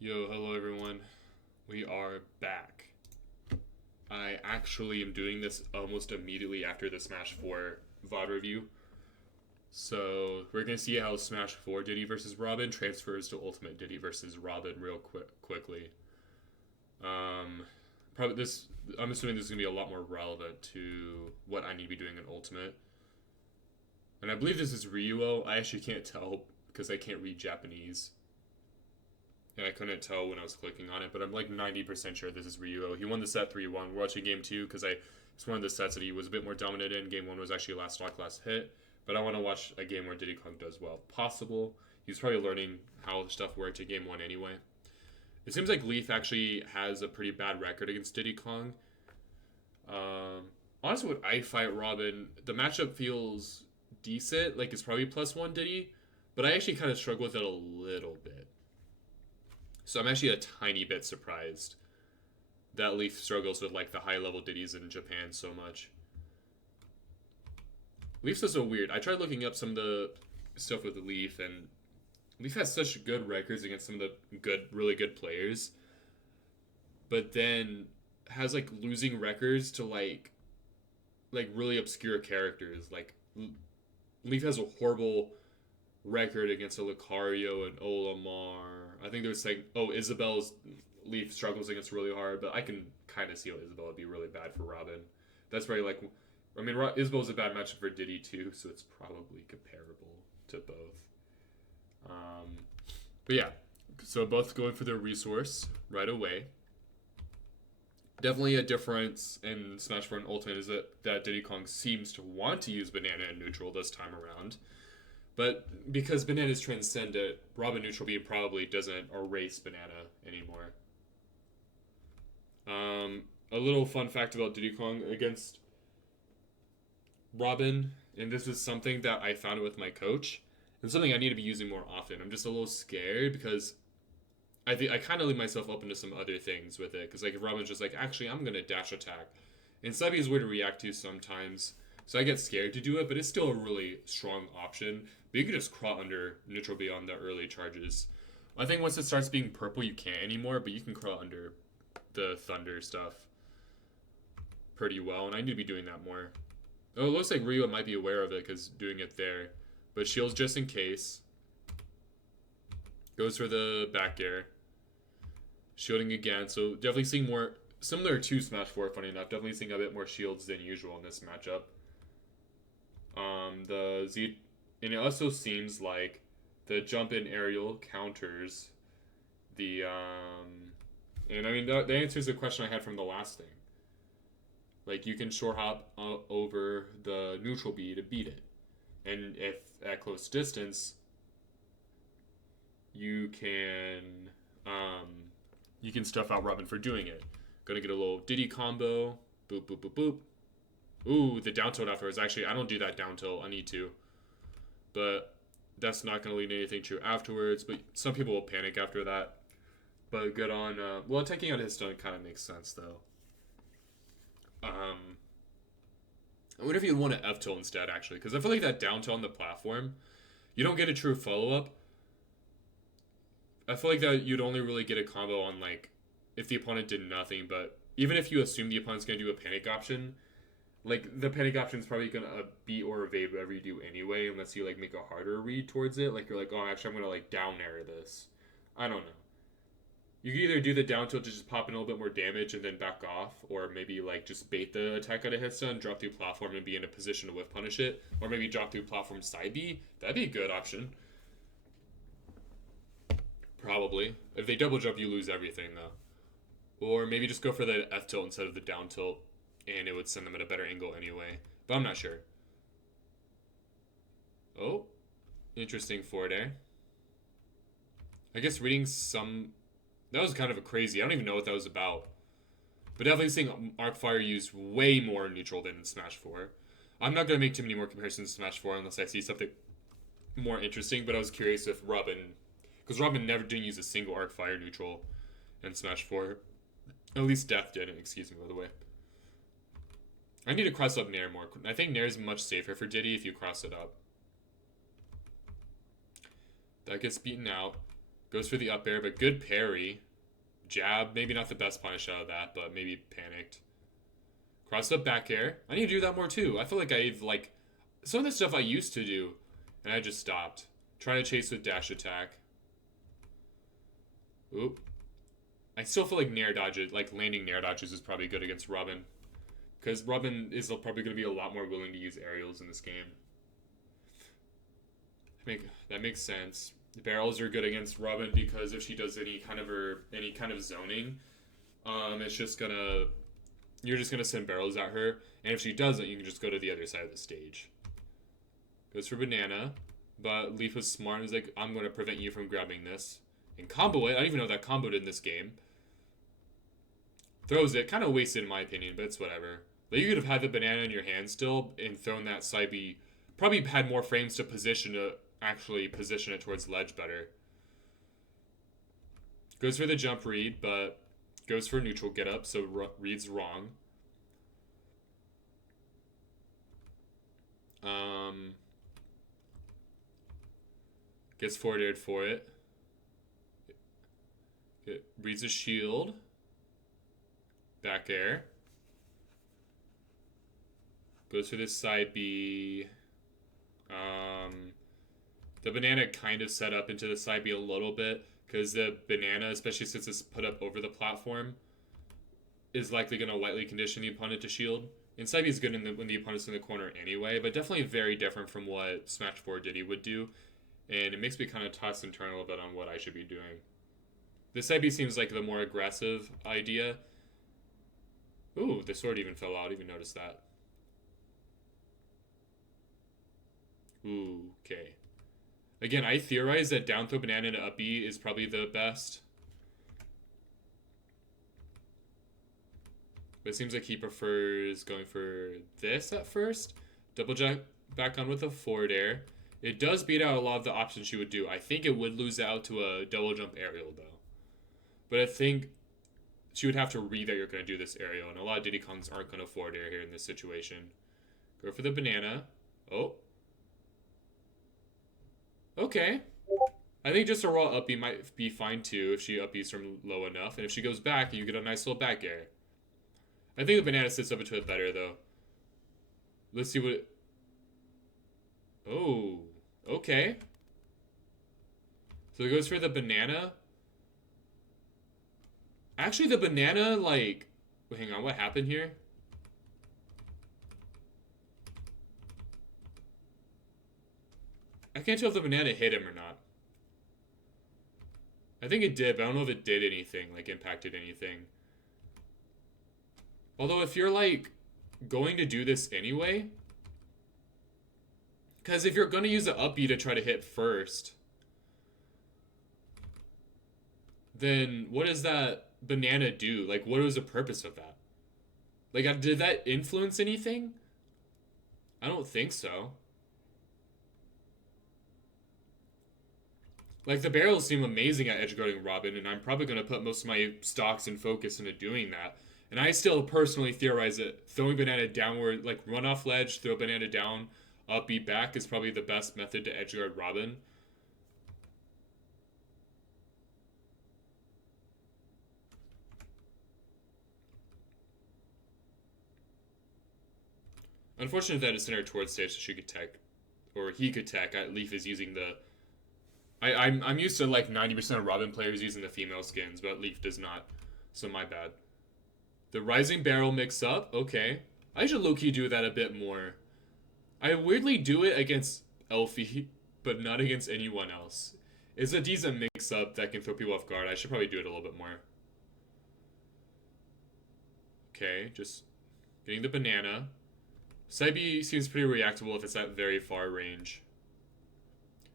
Yo, hello everyone. We are back. I actually am doing this almost immediately after the Smash 4 VOD review. So, we're going to see how Smash 4 Diddy versus Robin transfers to Ultimate Diddy versus Robin real quickly. Um, probably this, I'm assuming this is going to be a lot more relevant to what I need to be doing in Ultimate. And I believe this is Ryuoh. I actually can't tell because I can't read Japanese. And I couldn't tell when I was clicking on it, but I'm like 90% sure this is Ryuoh. He won the set 3-1. We're watching game 2 because it's one of the sets that he was a bit more dominant in. Game 1 was actually last stock, last hit. But I want to watch a game where Diddy Kong does well. Possible. He's probably learning how stuff worked in game 1 anyway. It seems like Leaf actually has a pretty bad record against Diddy Kong. Honestly, when I fight Robin, the matchup feels decent. Like it's probably +1 Diddy. But I actually kind of struggle with it a little bit. So I'm actually a tiny bit surprised that Leaf struggles with like the high level Diddies in Japan so much. Leaf's so weird. I tried looking up some of the stuff with Leaf, and Leaf has such good records against some of the really good players, but then has like losing records to like really obscure characters. Like Leaf has a horrible record against a Lucario and Olimar. I think there's like, Isabel's Leaf struggles against really hard, but I can kind of see how Isabel would be really bad for Robin. That's very like, I mean, Isabel's a bad matchup for Diddy too, so it's probably comparable to both. But yeah, so both going for their resource right away. Definitely a difference in Smash 4 and Ultimate is that Diddy Kong seems to want to use Banana and Neutral this time around. But because Banana's transcendent, Robin Neutral B probably doesn't erase Banana anymore. A little fun fact about Diddy Kong against Robin, and this is something that I found with my coach, and something I need to be using more often. I'm just a little scared because I kind of leave myself open to some other things with it. Because like if Robin's just like, actually, I'm gonna dash attack, and Subby is weird to react to sometimes. So I get scared to do it, but it's still a really strong option. But you can just crawl under neutral beyond the early charges. I think once it starts being purple, you can't anymore, but you can crawl under the thunder stuff pretty well, and I need to be doing that more. Oh, it looks like Ryuoh might be aware of it because doing it there. But shields just in case. Goes for the back air. Shielding again, so definitely seeing more, similar to Smash 4, funny enough, definitely seeing a bit more shields than usual in this matchup. The Z, and it also seems like the jump in aerial counters the and I mean that answers the question I had from the last thing. Like you can short hop over the neutral B to beat it, and if at close distance, you can you can stuff out Robin for doing it. Gonna get a little Diddy combo, boop boop boop boop. Ooh, the down tilt afterwards. Actually, I don't do that down tilt. I need to. But that's not going to lead to anything true afterwards. But some people will panic after that. But good on... well, taking out his stun kind of makes sense, though. I wonder if you'd want to F tilt instead, actually. Because I feel like that down tilt on the platform, you don't get a true follow-up. I feel like that you'd only really get a combo on, like, if the opponent did nothing. But even if you assume the opponent's going to do a panic option... Like, the panic option is probably going to beat or evade whatever you do anyway, unless you, like, make a harder read towards it. Like, you're like, oh, actually, I'm going to, like, down air this. I don't know. You can either do the down tilt to just pop in a little bit more damage and then back off, or maybe, like, just bait the attack out of hit stun, drop through platform, and be in a position to whiff punish it. Or maybe drop through platform side B. That'd be a good option. Probably. If they double jump, you lose everything, though. Or maybe just go for the F tilt instead of the down tilt, and it would send them at a better angle anyway. But I'm not sure. Oh, interesting forward air. I guess reading some... That was kind of a crazy... I don't even know what that was about. But definitely seeing Arc Fire used way more neutral than in Smash 4. I'm not going to make too many more comparisons to Smash 4 unless I see something more interesting, but I was curious if Robin... Because Robin never didn't use a single Arc Fire neutral in Smash 4. At least Death didn't, excuse me, by the way. I need to cross up Nair more. I think Nair is much safer for Diddy if you cross it up. That gets beaten out. Goes for the up air, but good parry. Jab, maybe not the best punish out of that, but maybe panicked. Cross up back air. I need to do that more too. I feel like I've like some of the stuff I used to do, and I just stopped. Trying to chase with dash attack. Oop. I still feel like nair dodges, like landing nair dodges, is probably good against Robin, because Robin is probably going to be a lot more willing to use aerials in this game. That makes sense. The barrels are good against Robin because if she does any kind of zoning, it's just gonna you're just gonna send barrels at her, and if she doesn't, you can just go to the other side of the stage. Goes for banana, but Leaf was smart and was like, I'm gonna prevent you from grabbing this. And combo it. I don't even know that comboed in this game. Throws it, kind of wasted in my opinion, but it's whatever. Like, you could have had the banana in your hand still and thrown that side B. Probably had more frames to actually position it towards ledge better. Goes for the jump read, but goes for neutral get up, so reads wrong. Gets forward aired for it. Reads a shield. Back air. Goes for this side B. The banana kind of set up into the side B a little bit, because the banana, especially since it's put up over the platform, is likely going to lightly condition the opponent to shield. And side B is good when the opponent's in the corner anyway, but definitely very different from what Smash 4 Diddy would do. And it makes me kind of toss and turn a little bit on what I should be doing. The side B seems like the more aggressive idea. Ooh, the sword even fell out. I didn't even notice that. Ooh, okay. Again, I theorize that down throw banana to up B is probably the best. But it seems like he prefers going for this at first. Double jump back on with a forward air. It does beat out a lot of the options she would do. I think it would lose out to a double jump aerial, though. But I think she would have to read that you're going to do this aerial, and a lot of Diddy Kongs aren't going to forward air here in this situation. Go for the banana. Oh. Okay. I think just a raw up B might be fine too if she up B's from low enough, and if she goes back, you get a nice little back air. I think the banana sits up into it better, though. Let's see what... Oh. Okay. So it goes for the banana. Actually, the banana, like... Wait, hang on, what happened here? I can't tell if the banana hit him or not. I think it did, but I don't know if it did anything, like impacted anything. Although if you're like going to do this anyway, because if you're going to use the up B to try to hit first, then what does that banana do? Like, what was the purpose of that? Like, did that influence anything? I don't think so. Like, the barrels seem amazing at edgeguarding Robin, and I'm probably going to put most of my stocks and focus into doing that. And I still personally theorize that throwing banana downward, like run off ledge, throw banana down, up, B back is probably the best method to edgeguard Robin. Unfortunately, that is center towards stage so she could tech, or he could tech. Leaf is using the... I'm used to like 90% of Robin players using the female skins, but Leaf does not, so my bad. The rising barrel mix up, okay. I should low-key do that a bit more. I weirdly do it against Elfie, but not against anyone else. It's a decent mix-up that can throw people off guard. I should probably do it a little bit more. Okay, just getting the banana. Side B seems pretty reactable if it's at very far range.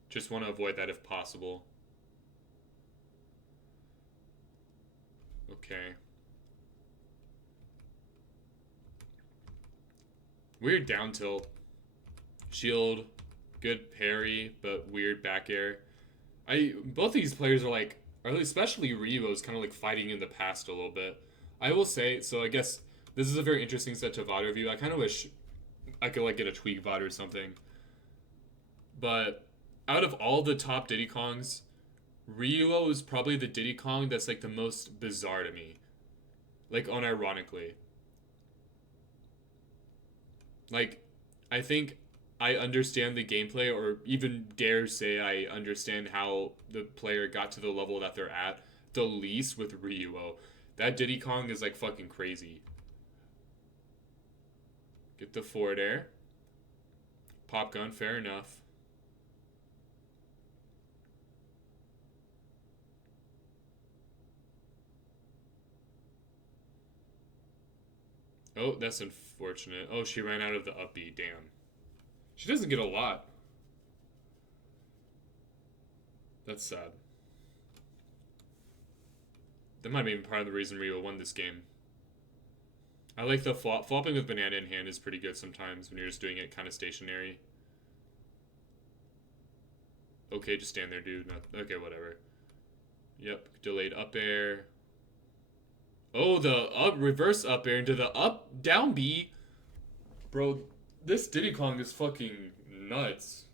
Just want to avoid that if possible. Okay. Weird down tilt. Shield. Good parry, but weird back air. Both these players are like, or especially Ryuoh is kind of like fighting in the past a little bit. I will say, so I guess this is a very interesting set to VOD review. I kind of wish I could like get a tweak VOD or something. But out of all the top Diddy Kongs, Ryuoh is probably the Diddy Kong that's like the most bizarre to me. Like unironically. Like, I think I understand the gameplay, or even dare say I understand how the player got to the level that they're at the least with Ryuoh. That Diddy Kong is like fucking crazy. Get the forward air. Pop gun, fair enough. Oh, that's unfortunate. Oh, she ran out of the upbeat. Damn. She doesn't get a lot. That's sad. That might be part of the reason Rio won this game. I like the flopping with banana in hand is pretty good sometimes when you're just doing it kind of stationary. Okay, just stand there, dude. Okay, whatever. Yep, delayed up air. Oh, the reverse up air into the up down B. Bro, this Diddy Kong is fucking nuts.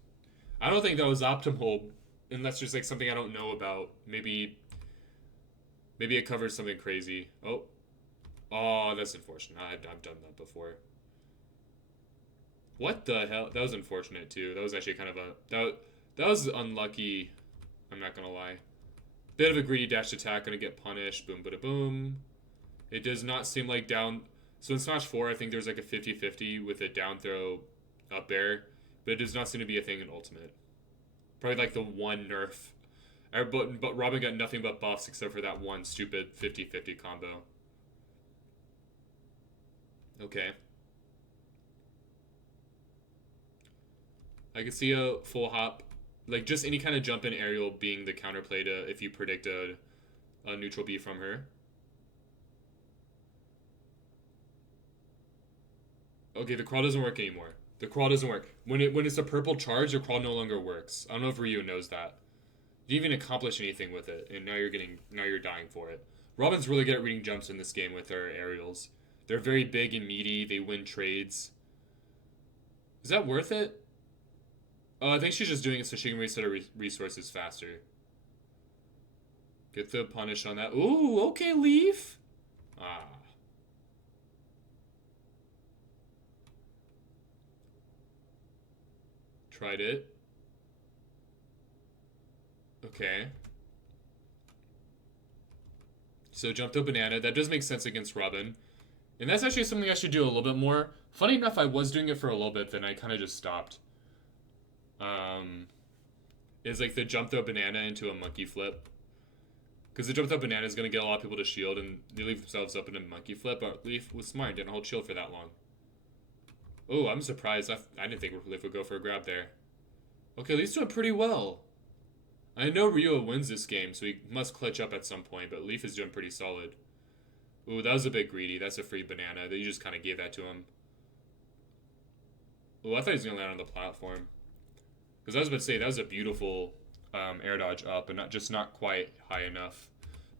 I don't think that was optimal, unless there's like something I don't know about. Maybe it covers something crazy. Oh, that's unfortunate. I've done that before. What the hell? That was unfortunate too. That was actually kind of that was unlucky. I'm not gonna lie. Bit of a greedy dash attack, gonna get punished. Boom, bada boom. It does not seem like down. So in Smash 4, I think there's like a 50-50 with a down throw up air, but it does not seem to be a thing in Ultimate. Probably like the one nerf. But Robin got nothing but buffs except for that one stupid 50-50 combo. Okay. I could see a full hop. Like just any kind of jump in aerial being the counterplay to if you predict a neutral B from her. Okay, the crawl doesn't work anymore. The crawl doesn't work. When it's a purple charge, the crawl no longer works. I don't know if Ryu knows that. You didn't even accomplish anything with it, and now you're dying for it. Robin's really good at reading jumps in this game with her aerials. They're very big and meaty. They win trades. Is that worth it? Oh, I think she's just doing it so she can reset her resources faster. Get the punish on that. Ooh, okay, Leaf. Ah. Tried it. Okay. So jumped a banana. That does make sense against Robin. And that's actually something I should do a little bit more. Funny enough, I was doing it for a little bit, then I kind of just stopped. Is like the jump throw banana into a monkey flip. Because the jump throw banana is going to get a lot of people to shield, and they leave themselves up in a monkey flip, but Leaf was smart, didn't hold shield for that long. Oh, I'm surprised. I didn't think Leaf would go for a grab there. Okay, Leaf's doing pretty well. I know Ryuoh wins this game, so he must clutch up at some point, but Leaf is doing pretty solid. Ooh, that was a bit greedy. That's a free banana. You just kind of gave that to him. Ooh, I thought he was going to land on the platform. Because I was about to say, that was a beautiful air dodge up, and not quite high enough.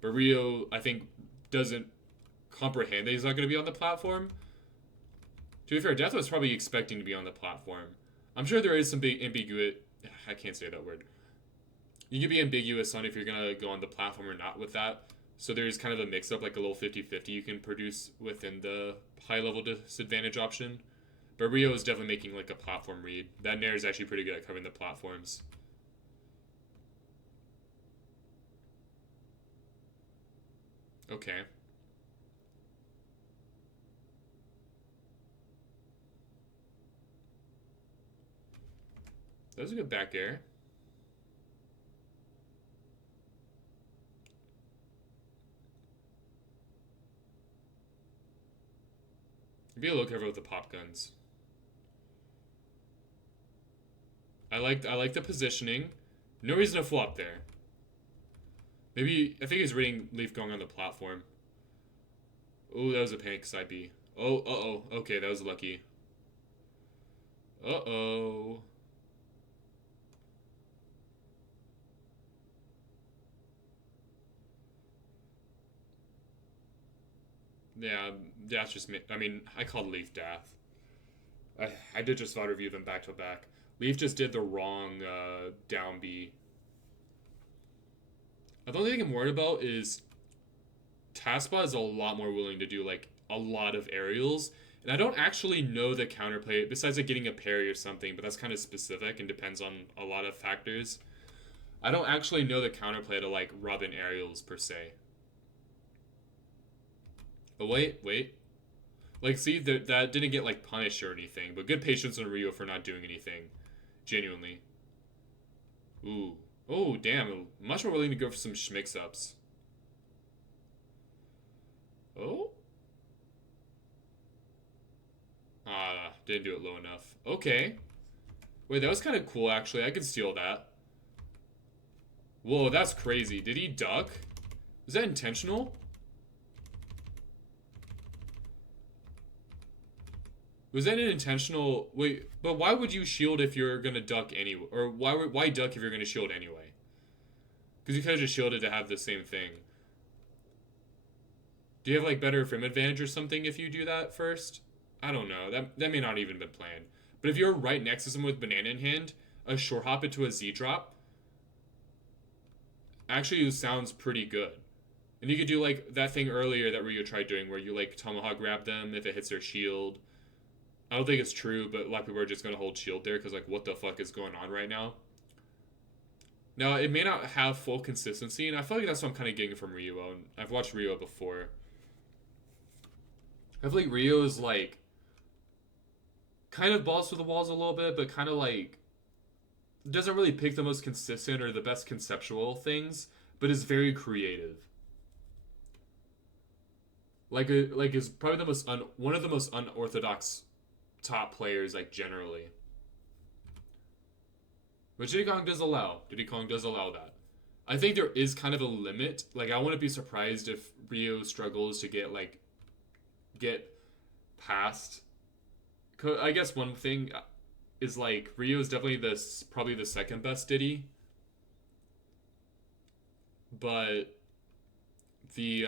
But Ryuoh, I think, doesn't comprehend that he's not going to be on the platform. To be fair, Death was probably expecting to be on the platform. I'm sure there is some big ambiguity. I can't say that word. You can be ambiguous on if you're going to go on the platform or not with that. So there's kind of a mix-up, like a little 50-50 you can produce within the high-level disadvantage option. But Ryuoh is definitely making like a platform read. That Nair is actually pretty good at covering the platforms. Okay. That was a good back air. Be a little careful with the pop guns. I like the positioning. No reason to flop there. Maybe I think he's reading Leaf going on the platform. Oh, that was a panic side B. Oh, uh-oh. Okay, that was lucky. Uh-oh. Yeah, that's just me. I mean, I called Leaf Death. I did just thought review them back to back. Leaf just did the wrong down B. The only thing I'm worried about is Taspa is a lot more willing to do like a lot of aerials, and I don't actually know the counterplay besides like getting a parry or something, but that's kind of specific and depends on a lot of factors. I don't actually know the counterplay to like Robin aerials per se. But wait. Like, see, that didn't get like punished or anything, but good patience on Ryuoh for not doing anything. Genuinely. Ooh. Oh, damn. Much more willing to go for some schmix ups. Oh? Ah, didn't do it low enough. Okay. Wait, that was kind of cool, actually. I could steal that. Whoa, that's crazy. Did he duck? Was that intentional? Was that an intentional... Wait, but why would you shield if you're gonna duck anyway? Or why duck if you're gonna shield anyway? Because you could have just shielded to have the same thing. Do you have, like, better frame advantage or something if you do that first? I don't know. That may not even been planned. But if you're right next to someone with banana in hand, a short hop into a Z drop actually sounds pretty good. And you could do, like, that thing earlier that Ryuoh tried doing where you, like, tomahawk grab them if it hits their shield. I don't think it's true, but a lot of people are just going to hold shield there because, like, what the fuck is going on right now? Now, it may not have full consistency, and I feel like that's what I'm kind of getting from Ryuoh. And I've watched Ryuoh before. I feel like Ryuoh is, like, kind of balls to the walls a little bit, but kind of, like, doesn't really pick the most consistent or the best conceptual things, but is very creative. Like, is probably the one of the most unorthodox top players, like, generally. Which Diddy Kong does allow. Diddy Kong does allow that. I think there is kind of a limit. Like, I wouldn't be surprised if Ryuoh struggles to get past. I guess one thing is, like, Ryuoh is definitely probably the second best Diddy. But the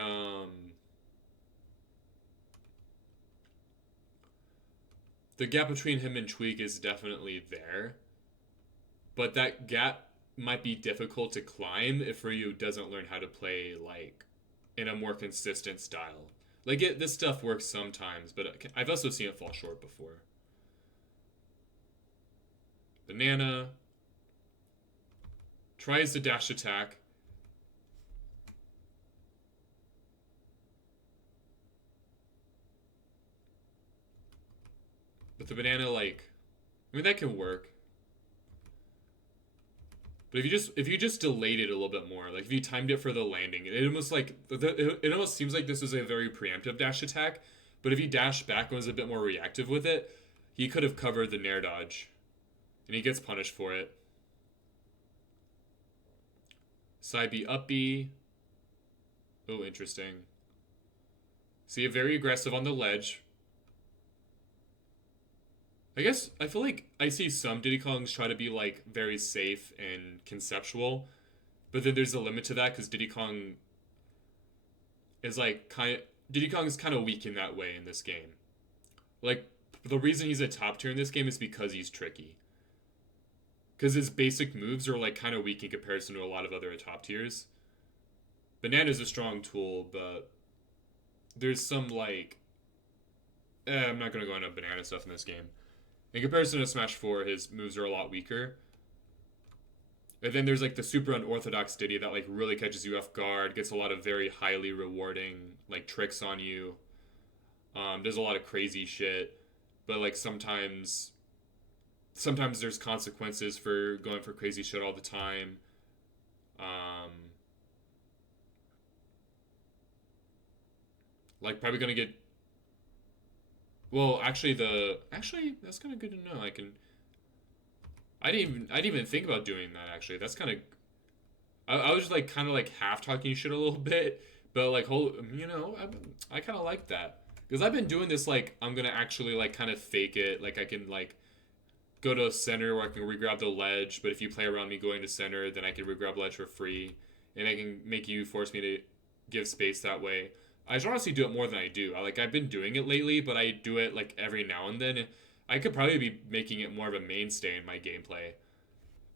gap between him and Tweak is definitely there. But that gap might be difficult to climb if Ryuoh doesn't learn how to play, like, in a more consistent style. Like, this stuff works sometimes, but I've also seen it fall short before. Banana. Tries to dash attack. But the banana, like... I mean, that can work. But if you just delayed it a little bit more, like if you timed it for the landing, it almost seems like this is a very preemptive dash attack. But if he dashed back and was a bit more reactive with it, he could have covered the nair dodge, and he gets punished for it. Side B, up B. Oh, interesting. See, very aggressive on the ledge. I guess I feel like I see some Diddy Kongs try to be, like, very safe and conceptual, but then there's a limit to that because Diddy Kong is Diddy Kong is kind of weak in that way in this game. Like, the reason he's a top tier in this game is because he's tricky. Because his basic moves are, like, kind of weak in comparison to a lot of other top tiers. Banana's a strong tool, but there's some, like... I'm not going to go into banana stuff in this game. In comparison to Smash 4, his moves are a lot weaker. And then there's, like, the super unorthodox Diddy that, like, really catches you off guard, gets a lot of very highly rewarding, like, tricks on you. Does a lot of crazy shit. But, like, sometimes there's consequences for going for crazy shit all the time. Like, probably gonna get... Well, actually, that's kind of good to know. I didn't even think about doing that, actually. That's kind of... I was, like, kind of, like, half-talking shit a little bit, but, like, I kind of like that. Because I've been doing this, like, I'm gonna actually, like, kind of fake it. Like, I can, like, go to center where I can regrab the ledge, but if you play around me going to center, then I can regrab ledge for free, and I can make you force me to give space that way. I should honestly do it more than I do. I've been doing it lately, but I do it, like, every now and then. I could probably be making it more of a mainstay in my gameplay.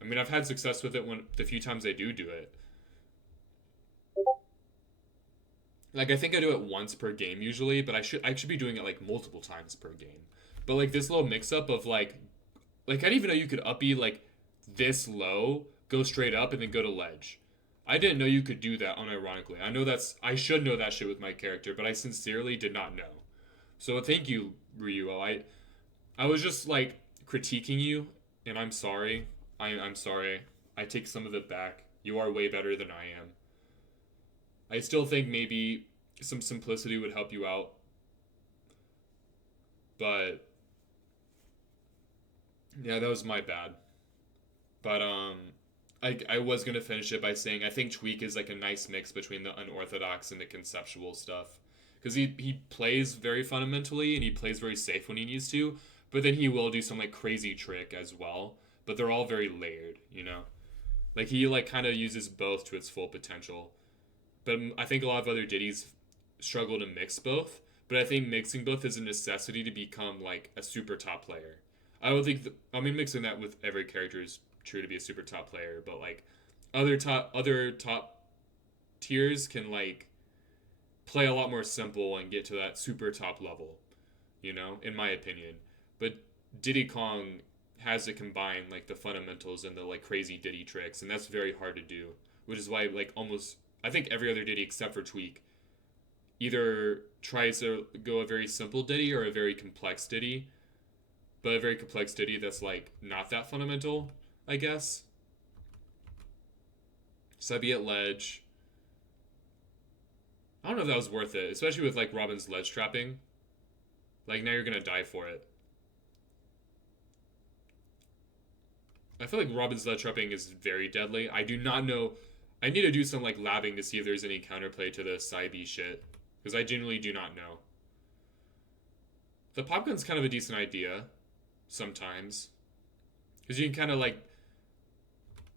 I mean, I've had success with it the few times I do it. Like I think I do it once per game usually, but I should be doing it like multiple times per game. But like this little mix up of like I didn't even know you could up B like this low, go straight up, and then go to ledge. I didn't know you could do that unironically. I should know that shit with my character, but I sincerely did not know. So thank you, Ryuoh. I was just like critiquing you, and I'm sorry. I'm sorry. I take some of it back. You are way better than I am. I still think maybe some simplicity would help you out, but yeah, that was my bad. But I was gonna finish it by saying I think Tweak is like a nice mix between the unorthodox and the conceptual stuff, because he plays very fundamentally and he plays very safe when he needs to, but then he will do some like crazy trick as well. But they're all very layered, you know. Like he like kind of uses both to its full potential. But I think a lot of other ditties struggle to mix both. But I think mixing both is a necessity to become like a super top player. I don't think I mean mixing that with every character is true to be a super top player, but like other top tiers can like play a lot more simple and get to that super top level, you know, in my opinion. But Diddy Kong has to combine like the fundamentals and the like crazy Diddy tricks, and that's very hard to do. Which is why like almost I think every other Diddy except for Tweak either tries to go a very simple Diddy or a very complex Diddy, but a very complex Diddy that's like not that fundamental, I guess. Sebi at ledge. I don't know if that was worth it, especially with like Robin's ledge trapping. Like now you're gonna die for it. I feel like Robin's ledge trapping is very deadly. I do not know. I need to do some like labbing to see if there's any counterplay to the Saibi shit, because I genuinely do not know. The pop gun's kind of a decent idea sometimes, because you can kind of like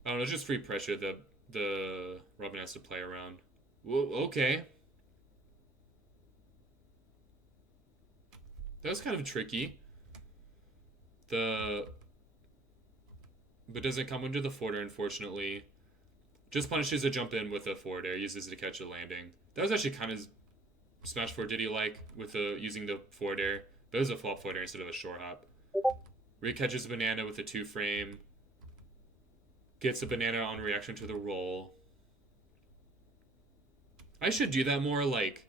I don't know, just free pressure the Robin has to play around. Whoa, okay, that was kind of tricky. The but doesn't come into the forwarder, unfortunately. Just punishes a jump in with a forward air, uses it to catch a landing. That was actually kind of Smash 4 Diddy like with the using the forward air. But it was a flop forward air instead of a short hop. Re catches a banana with a 2 frame. Gets a banana on reaction to the roll. I should do that more like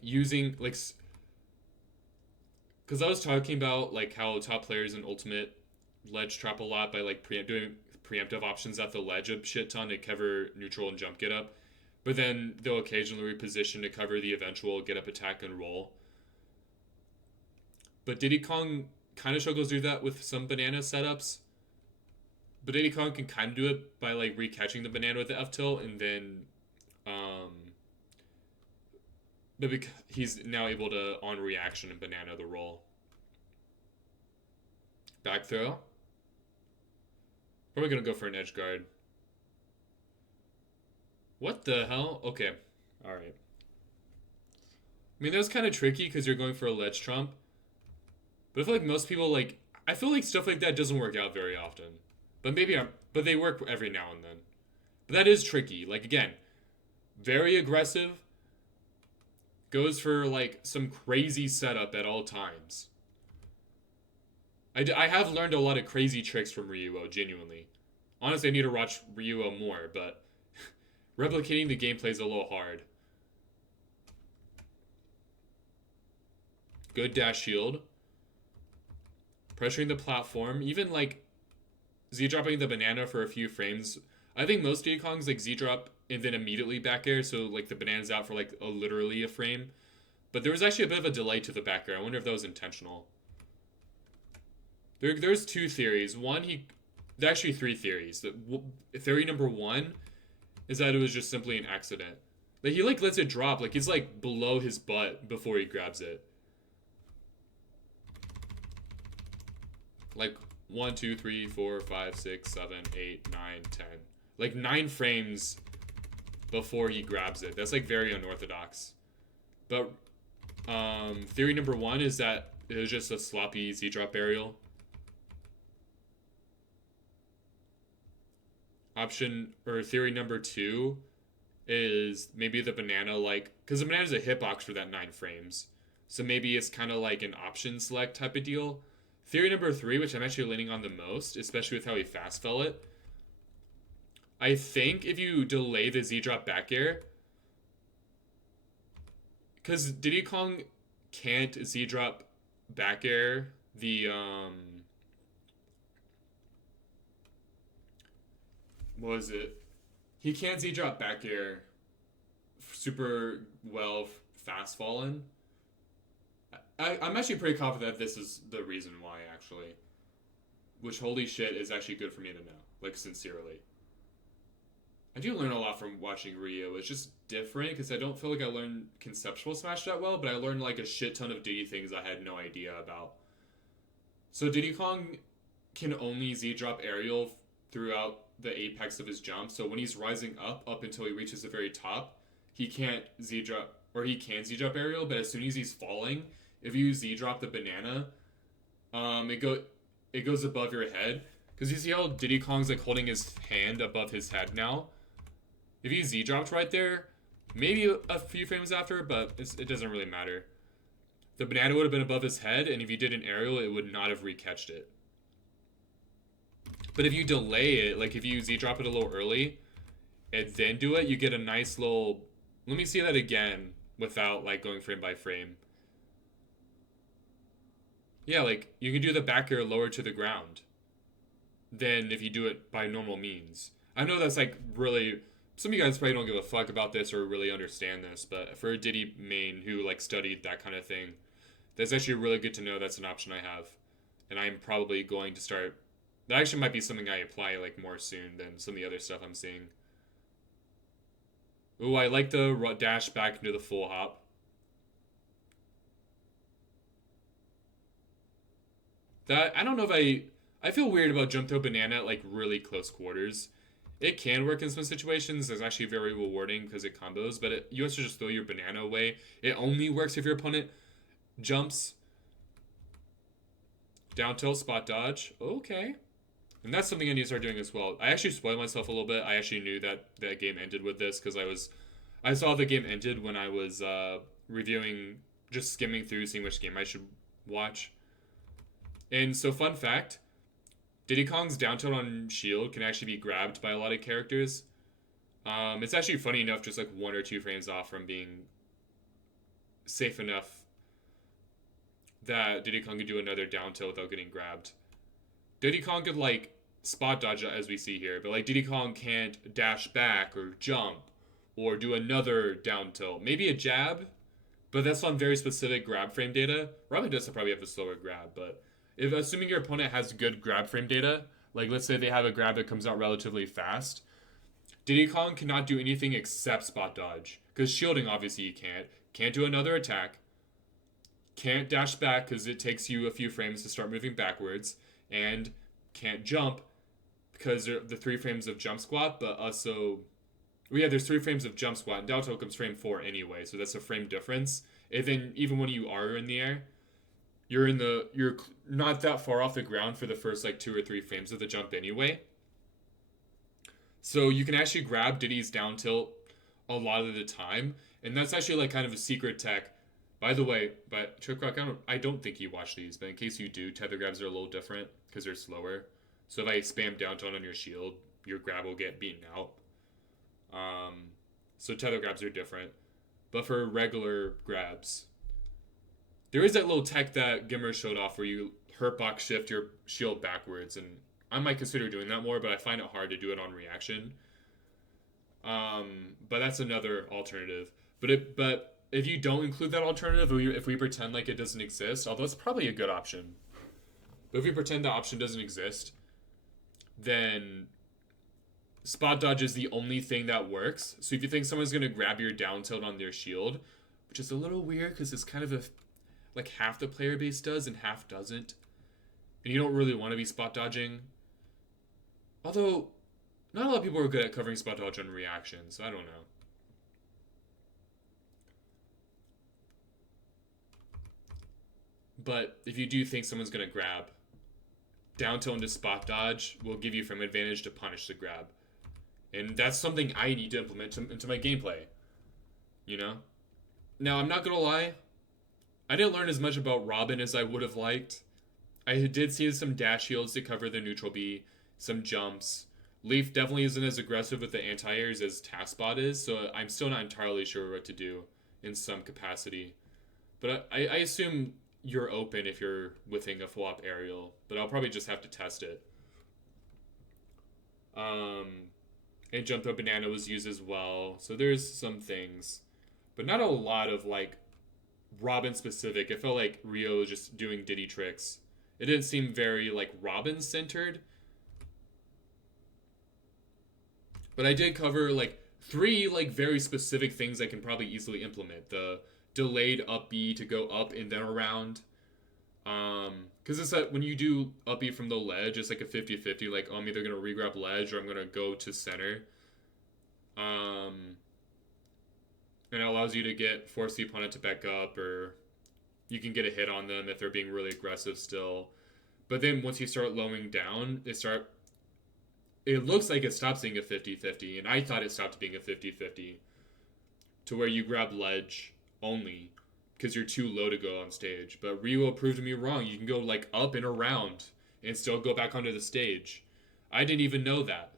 using like because I was talking about like how top players in Ultimate ledge trap a lot by like doing preemptive options at the ledge a shit ton to cover neutral and jump get up, but then they'll occasionally reposition to cover the eventual get up attack and roll. But Diddy Kong kind of struggles to do that with some banana setups. But Diddy Kong can kind of do it by like recatching the banana with the F tilt and then, but because he's now able to on reaction and banana the roll. Back throw. Probably gonna go for an edge guard. What the hell? Okay, all right. I mean that was kind of tricky because you're going for a ledge trump, but I feel like most people like I feel like stuff like that doesn't work out very often. But they work every now and then. But that is tricky. Like again, very aggressive. Goes for like some crazy setup at all times. I have learned a lot of crazy tricks from Ryuoh, genuinely. Honestly, I need to watch Ryuoh more, but replicating the gameplay is a little hard. Good dash shield. Pressuring the platform. Even like Z-dropping the banana for a few frames. I think most Diddy Kongs like Z-drop and then immediately back air, so like the banana's out for like literally a frame. But there was actually a bit of a delay to the back air. I wonder if that was intentional. There's two theories. Actually three theories. Theory number one is that it was just simply an accident. Like he like lets it drop, like it's like below his butt before he grabs it. Like 1, 2, 3, 4, 5, 6, 7, 8, 9, 10. Like 9 frames before he grabs it. That's like very unorthodox. But theory number one is that it was just a sloppy Z-drop aerial. Theory number two is maybe the banana, like, because the banana's a hitbox for that 9 frames. So maybe it's kind of like an option select type of deal. Theory number 3, which I'm actually leaning on the most, especially with how he fast fell it. I think if you delay the Z drop back air, because Diddy Kong can't Z drop back air the what was it? He can't Z drop back air super well fast fallen. I'm actually pretty confident that this is the reason why, actually. Which, holy shit, is actually good for me to know. Like, sincerely. I do learn a lot from watching Ryuoh. It's just different, because I don't feel like I learned conceptual Smash that well, but I learned, like, a shit ton of Diddy things I had no idea about. So Diddy Kong can only Z-drop aerial throughout the apex of his jump, so when he's rising up until he reaches the very top, he can't Z-drop, or he can Z-drop aerial, but as soon as he's falling, if you Z-drop the banana, it goes above your head. Because you see how Diddy Kong's like holding his hand above his head now? If he Z-dropped right there, maybe a few frames after, but it doesn't really matter. The banana would have been above his head, and if you did an aerial, it would not have recatched it. But if you delay it, like if you Z-drop it a little early, and then do it, you get a nice little... Let me see that again without like going frame by frame. Yeah, like, you can do the back air lower to the ground than if you do it by normal means. I know that's, like, really... Some of you guys probably don't give a fuck about this or really understand this, but for a Diddy main who, like, studied that kind of thing, that's actually really good to know that's an option I have. And I'm probably going to start... That actually might be something I apply, like, more soon than some of the other stuff I'm seeing. Ooh, I like the dash back into the full hop. That, I don't know if I feel weird about jump throw banana at like really close quarters. It can work in some situations. It's actually very rewarding because it combos, but you have to just throw your banana away. It only works if your opponent jumps. Down tilt, spot dodge. Okay. And that's something I need to start doing as well. I actually spoiled myself a little bit. I actually knew that that game ended with this because I saw the game ended when I was reviewing, just skimming through, seeing which game I should watch. And so, fun fact, Diddy Kong's down tilt on shield can actually be grabbed by a lot of characters. It's actually funny enough, just like 1 or 2 frames off from being safe enough that Diddy Kong could do another down tilt without getting grabbed. Diddy Kong could like spot dodge as we see here, but like Diddy Kong can't dash back or jump or do another down tilt. Maybe a jab, but that's on very specific grab frame data. Robin does probably have a slower grab, but if assuming your opponent has good grab frame data, like let's say they have a grab that comes out relatively fast, Diddy Kong cannot do anything except spot dodge. Because shielding, obviously, you can't. Can't do another attack. Can't dash back because it takes you a few frames to start moving backwards. And can't jump because the 3 frames of jump squat, but also... Well, yeah, there's 3 frames of jump squat, and down tilt comes frame 4 anyway, so that's a frame difference. And then, even when you are in the air, you're not that far off the ground for the first, like, 2 or 3 frames of the jump anyway. So you can actually grab Diddy's down tilt a lot of the time, and that's actually, like, kind of a secret tech. By the way, but Trick Rock, I don't think you watch these, but in case you do, tether grabs are a little different because they're slower. So if I spam down tilt on your shield, your grab will get beaten out. So tether grabs are different. But for regular grabs, there is that little tech that Gimmer showed off where you hurtbox shift your shield backwards, and I might consider doing that more, but I find it hard to do it on reaction. But that's another alternative. But if you don't include that alternative, or if we pretend like it doesn't exist, although it's probably a good option, but if we pretend the option doesn't exist, then spot dodge is the only thing that works. So if you think someone's going to grab your down tilt on their shield, which is a little weird because it's kind of like half the player base does and half doesn't, and you don't really want to be spot dodging. Although, not a lot of people are good at covering spot dodge on reaction, so I don't know. But if you do think someone's going to grab, down tilt into spot dodge will give you frame advantage to punish the grab. And that's something I need to implement into my gameplay, you know? Now, I'm not gonna lie, I didn't learn as much about Robin as I would have liked. I did see some dash shields to cover the neutral B, some jumps. Leaf definitely isn't as aggressive with the anti-airs as Taskbot is, so I'm still not entirely sure what to do in some capacity. But I assume you're open if you're withing a full-up aerial, but I'll probably just have to test it. And Jump Up Banana was used as well, so there's some things. But not a lot of, like, Robin specific. It felt like Ryuoh was just doing Diddy tricks. It didn't seem very, like, Robin centered. But I did cover, like, 3, like, very specific things I can probably easily implement. The delayed up B to go up and then around. Because it's like when you do up B from the ledge, it's like a 50-50. Like, oh, I'm either going to regrab ledge or I'm going to go to center. And it allows you to get force the opponent to back up, or you can get a hit on them if they're being really aggressive still. But then once you start lowing down, it looks like it stops being a 50-50, and I thought it stopped being a 50-50 to where you grab ledge only because you're too low to go on stage. But Ryuoh proved me wrong. You can go like up and around and still go back onto the stage. I didn't even know that.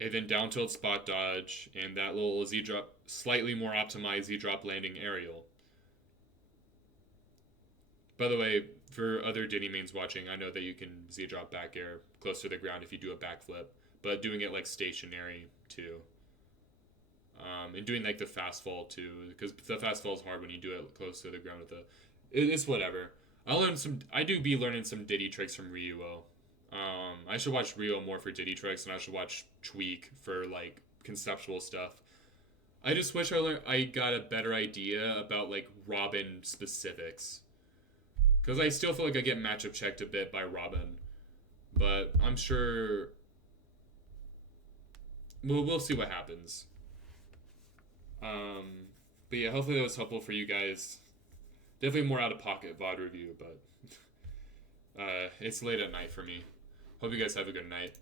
And then down tilt spot dodge and that little Z drop, slightly more optimized Z drop landing aerial. By the way, for other Diddy mains watching, I know that you can Z drop back air close to the ground if you do a backflip, but doing it like stationary too. And doing like the fast fall too, because the fast fall is hard when you do it close to the ground with the. It's whatever. I do be learning some Diddy tricks from Ryuoh. I should watch Ryuoh more for Diddy tricks, and I should watch Tweak for like conceptual stuff. I just wish I got a better idea about like Robin specifics, because I still feel like I get matchup checked a bit by Robin, but I'm sure we'll see what happens. But yeah, hopefully that was helpful for you guys. Definitely more out of pocket VOD review, but it's late at night for me. Hope you guys have a good night.